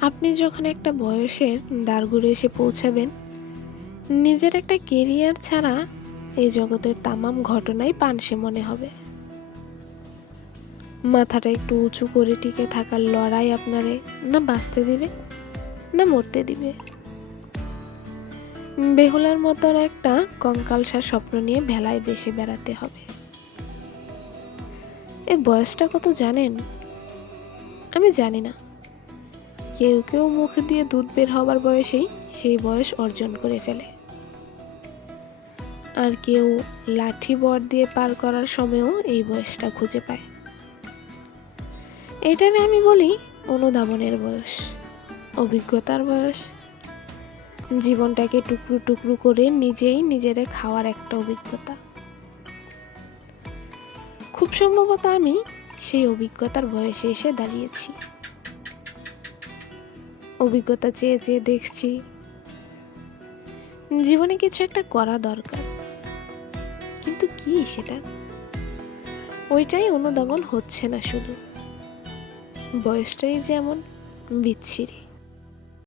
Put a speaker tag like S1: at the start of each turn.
S1: আপনি যখন একটা বয়সের দাঁড়গুড়ে এসে পৌঁছাবেন, নিজের একটা কেরিয়ার ছাড়া এই জগতের তামাম ঘটনাই পানসে মনে হবে। মাথাটা একটু উঁচু করে টিকে থাকার লড়াই আপনারে না বাঁচতে দিবে, না মরতে দিবে। বেহুলার মতন একটা কঙ্কালসার স্বপ্ন নিয়ে ভেলায় বেসে বেড়াতে হবে। এ বয়সটা কত জানেন? আমি জানি না। কেউ কেউ মুখ দিয়ে দুধ বের হবার বয়সেই সেই বয়স অর্জন করে ফেলে। আর কেউ লাঠি বর দিয়ে পার করার সময়ও এই বয়সটা খুঁজে পায়। এটারে আমি বলি অনুধাবনের বয়স, অভিজ্ঞতার বয়স। জীবনটাকে টুকরো টুকরো করে নিজেই নিজেরে খাওয়ার একটা অভিজ্ঞতা। খুব সম্ভবত আমি সেই অভিজ্ঞতার বয়সে এসে দাঁড়িয়েছি। অভিজ্ঞতা চেয়ে চেয়ে দেখছি। জীবনে কিছু একটা করা দরকার। কিন্তু কি সেটা? ওইটাই অনুধাবন হচ্ছে না শুধু। বয়সটাই যেমন বিচ্ছিরি।